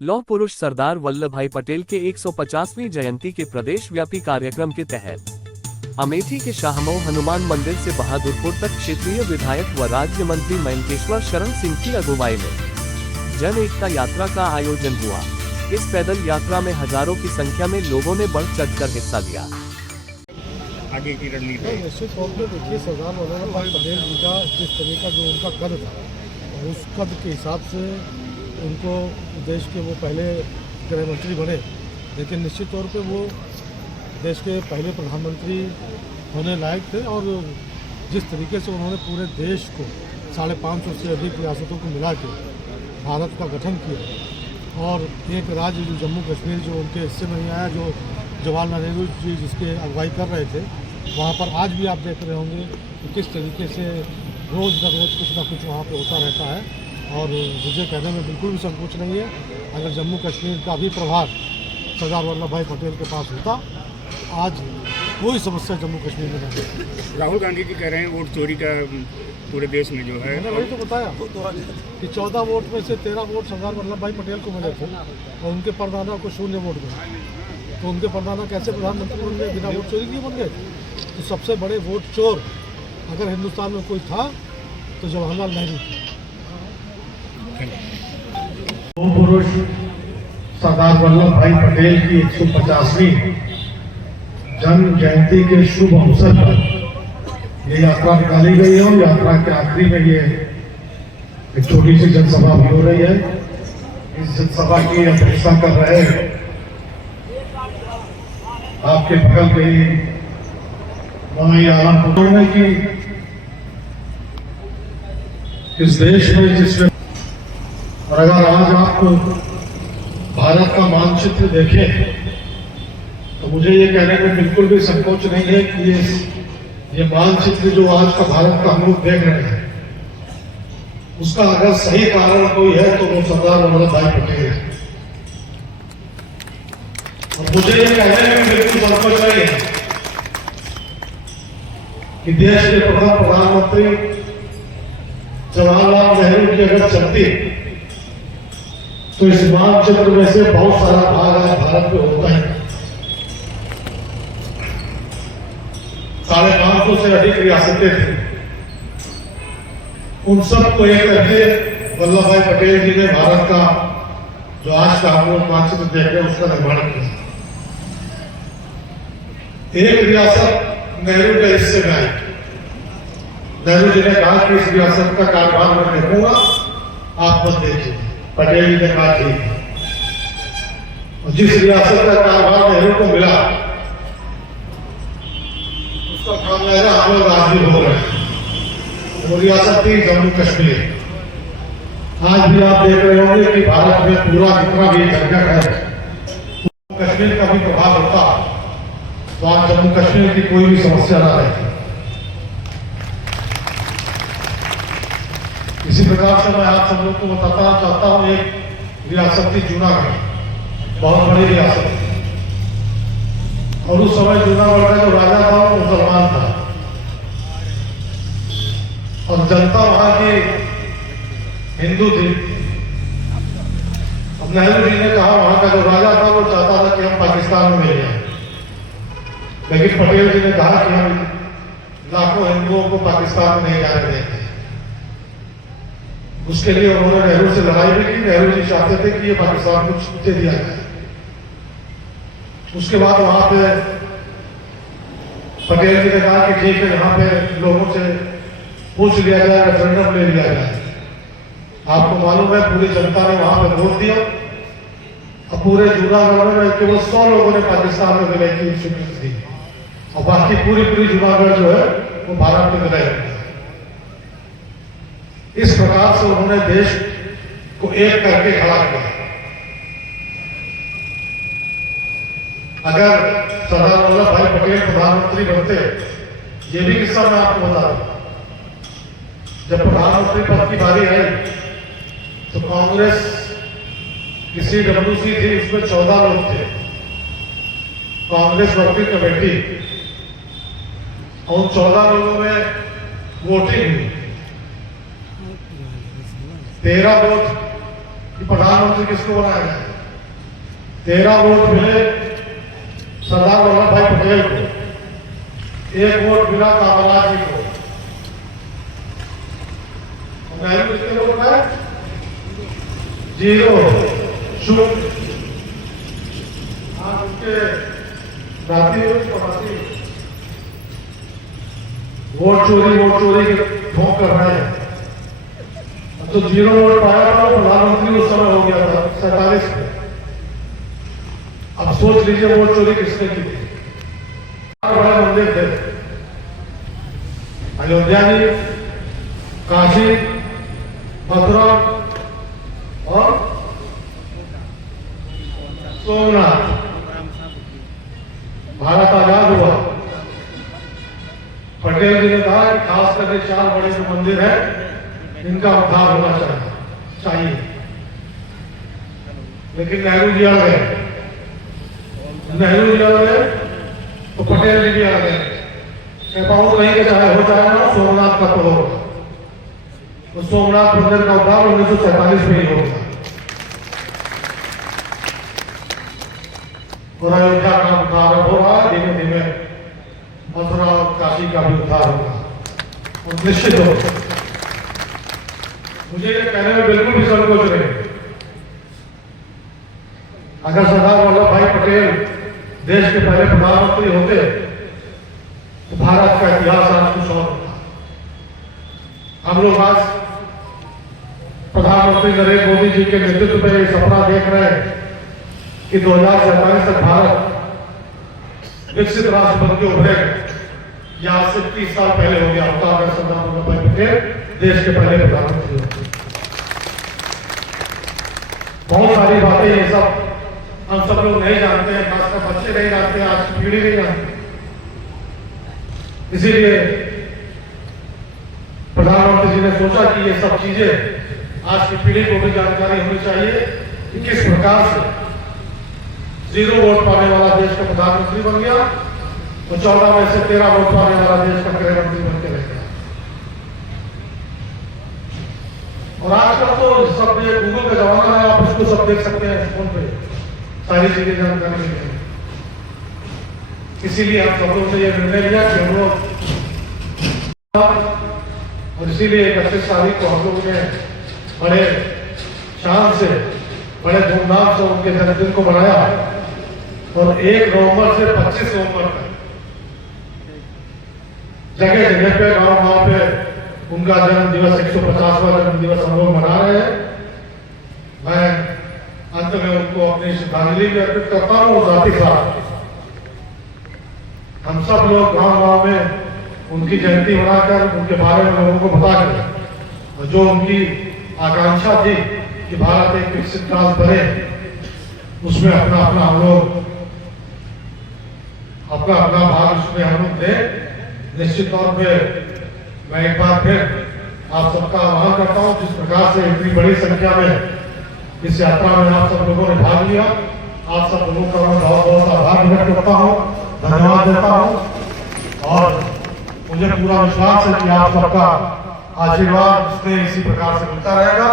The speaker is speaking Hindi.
लौह पुरुष सरदार वल्लभ भाई पटेल के 150वीं जयंती के प्रदेश व्यापी कार्यक्रम के तहत अमेठी के शाहमऊ हनुमान मंदिर से बहादुरपुर तक क्षेत्रीय विधायक व राज्य मंत्री मयंकेश्वर शरण सिंह की अगुवाई में जन एकता यात्रा का आयोजन हुआ। इस पैदल यात्रा में हजारों की संख्या में लोगों ने बढ़ चढ़कर हिस्सा लिया। आगे की रणनीति निश्चित तौर पर देखिए, सरदार वल्लभ भाई पटेल जी का जिस तरह का जो उनका कद था, उस कद के हिसाब से उनको देश के वो पहले गृह मंत्री बने, लेकिन निश्चित तौर पे वो देश के पहले प्रधानमंत्री होने लायक थे। और जिस तरीके से उन्होंने पूरे देश को 550 से अधिक रियासतों को मिला के भारत का गठन किया और एक राज्य जो जम्मू कश्मीर जो उनके हिस्से में नहीं आया, जो जवाहरलाल नेहरू जी जिसके अगुवाई कर रहे थे, वहाँ पर आज भी आप देख रहे होंगे कि किस तरीके से रोज़ न रोज़ कुछ ना कुछ वहाँ पर होता रहता है। और मुझे कहने में बिल्कुल भी संकोच नहीं है, अगर जम्मू कश्मीर का भी प्रभार सरदार वल्लभ भाई पटेल के पास होता, आज कोई समस्या जम्मू कश्मीर में नहीं है। राहुल गांधी जी कह रहे हैं वोट चोरी का पूरे देश में जो है। मैंने वही तो बताया कि 14 वोट में से 13 वोट सरदार वल्लभ भाई पटेल को मिले थे और उनके परदादा को 0 वोट मिले। तो उनके परदादा कैसे प्रधानमंत्री बन गए? बिना वोट चोरी नहीं बन गए। तो सबसे बड़े वोट चोर अगर हिंदुस्तान में कोई था तो जवाहरलाल नेहरू थे। पुरुष सरदार वल्लभ भाई पटेल की 150वीं जन्म जयंती के शुभ अवसर पर ये यात्रा निकाली गई है और यात्रा के आखिरी में ये एक छोटी सी जनसभा भी हो रही है। इस जनसभा की अध्यक्षता कर रहे आपके बगल के ही मौलाना आलम में कि इस देश में जिसमें, और अगर आज आप भारत का मानचित्र देखें तो मुझे ये कहने में बिल्कुल भी संकोच नहीं है कि ये मानचित्र जो आज का भारत का हम लोग देख रहे हैं, उसका अगर सही कारण कोई है तो वो सरदार वल्लभ भाई पटेल है। और मुझे ये कहने में बिल्कुल संकोच नहीं है कि देश के प्रथम प्रधानमंत्री जवाहरलाल नेहरू की अगर चलती तो इस मानचित्र में से बहुत सारा भाग आज भारत में होता है। 550 से अधिक रियासतें थी, उन सबको एक करके वल्लभ भाई पटेल जी ने भारत का जो आज का हम लोग मानचित्र देख रहे हैं उसका निर्माण किया। एक रियासत नेहरू के हिस्से में आई। नेहरू जी ने कहा कि इस रियासत का कारोबार मैं देखूंगा, आप मत देखिए। पटेल जी ने कहा ठीक है। और जिस रियासत का कारोबार नेहरू को मिला उसका खामियाजा हम लोग आज भी हो रहे हैं। वो रियासत थी जम्मू कश्मीर। आज भी आप देख रहे होंगे कि भारत में पूरा जितना भी झंझट है, कश्मीर का भी प्रभाव होता तो आज जम्मू कश्मीर की कोई भी समस्या ना रहती। इसी प्रकार से मैं आप सब लोग को बताना चाहता हूं, एक रियासत थी जूनागढ़, बहुत बड़ी रियासत थी। और उस समय जूनागढ़ का जो राजा था वो मुसलमान था और जनता वहां की हिंदू थी। अब नेहरू जी ने कहा, वहां का जो राजा था वो चाहता था कि हम पाकिस्तान में मिल जाए, लेकिन पटेल जी ने कहा कि हम लाखों हिंदुओं को पाकिस्तान में नहीं जाने देंगे। उसके लिए उन्होंने नेहरू से लड़ाई भी की। नेहरू जी चाहते थे कि ये पाकिस्तान को छूटे दिया जाए। उसके बाद वहां पे पटेल जी ने कहा कि ठीक है, यहाँ पे लोगों से पूछ लिया जाए, रेफरेंडम ले लिया जाए। आपको मालूम है पूरी जनता ने वहां पे वोट दिया और पूरे जूनागढ़ में केवल 100 लोगों ने पाकिस्तान में विलय की स्वीकृति दी और बाकी पूरी जूनागढ़ जो है वो भारत में विलय हो गया। इस प्रकार से उन्होंने देश को एक करके खड़ा किया। अगर सरदार वल्लभ भाई पटेल प्रधानमंत्री बनते, ये भी किस्सा मैं आपको बता दूं, जब प्रधानमंत्री पद की बारी आई तो कांग्रेस की CWC थी, उसमें 14 लोग थे। कांग्रेस वर्किंग कमेटी, और उन 14 लोगों में वोटिंग हुई। 13 वोट कि प्रधानमंत्री किसको बनाया जाए। 13 वोट मिले सरदार वल्लभ भाई पटेल को, 1 वोट मिला कामराज जी को। नेहरू कितने वोट है? 0 शून्य। आज उनके राती वोट चोरी के ठोक कर रहे हैं। अब तो 0 वोट पाया था, प्रधानमंत्री उस समय हो गया था 47 में। अब सोच लीजिए वोट चोरी किसने की थी। बड़े मंदिर थे, अयोध्या जी, काशी, मथुरा और सोमनाथ। भारत आजाद हुआ, पटेल जी ने कहा कि खास करके 4 बड़े जो मंदिर हैं इनका उद्धार होना चाहिए। लेकिन नेहरू जी आ गए, तो पटेल जी भी आ गए। बहुत नहीं के चाहे हो जाए ना, सोमनाथ का तो होगा। तो सोमनाथ मंदिर का उद्धार 1947 में ही होगा और अयोध्या का उद्धार हो रहा है। धीमे धीमे मथुरा और काशी का भी उद्धार होगा और निश्चित होगा। मुझे ये कहने में बिल्कुल भी संकोच नहीं। अगर सरदार वल्लभ भाई पटेल देश के पहले प्रधानमंत्री होते तो भारत का इतिहास आज कुछ और होता। हम लोग आज प्रधानमंत्री नरेंद्र मोदी जी के नेतृत्व में ये सपना देख रहे हैं कि 2047 तक भारत विकसित राष्ट्र बन के उभरेगा। यह आज से 30 साल पहले हो गया होता अगर सरदार वल्लभ भाई पटेल देश के पहले प्रधानमंत्री होते। बहुत सारी बातें ये सब हम सब लोग नहीं जानते हैं, खासकर बच्चे नहीं जानते, आज की पीढ़ी नहीं जानती। इसीलिए प्रधानमंत्री जी ने सोचा कि ये सब चीजें आज की पीढ़ी को भी जानकारी होनी चाहिए कि किस प्रकार से 0 वोट पाने वाला देश का प्रधानमंत्री बन गया और 14 में से 13 वोट पाने वाला देश का गृह मंत्री बन के रह गया। और आजकल तो सब ये गूगल का जमाना है, आप इसको सब देख सकते हैं फोन पे, सारी चीजें जानकारी मिल जाएगी। इसीलिए हम सब लोग से ये निर्णय लिया कि हम लोग, और इसीलिए 31 तारीख को हम लोगों ने बड़े शान से, बड़े धूमधाम से उनके जन्मदिन को मनाया और 1 नवंबर से 25 नवंबर तक जगह जगह पे, गांव पे उनका जन्म दिवस 150वां जन्म दिवस हम लोग मना रहे हैं। मैं अंत में उनको अपनी श्रद्धांजलि भी अर्पित करता हूँ और साथ ही साथ हम सब लोग गांव में उनकी जयंती मनाकर उनके बारे में लोगों को बताकर, और जो उनकी आकांक्षा थी कि भारत एक विकसित राष्ट्र बने, उसमें अपना अपना हम लोग अपना भाग उसमें हम लोग दें। निश्चित तौर पे मैं एक बार फिर आप सबका आह्वान करता हूँ, जिस प्रकार से इतनी बड़ी संख्या में इस यात्रा में आप सब लोगों ने भाग लिया, आप सब लोगों का मैं बहुत बहुत आभार व्यक्त करता हूँ, धन्यवाद देता हूँ। और मुझे पूरा विश्वास है कि आप सबका आशीर्वाद इसी प्रकार से मिलता रहेगा।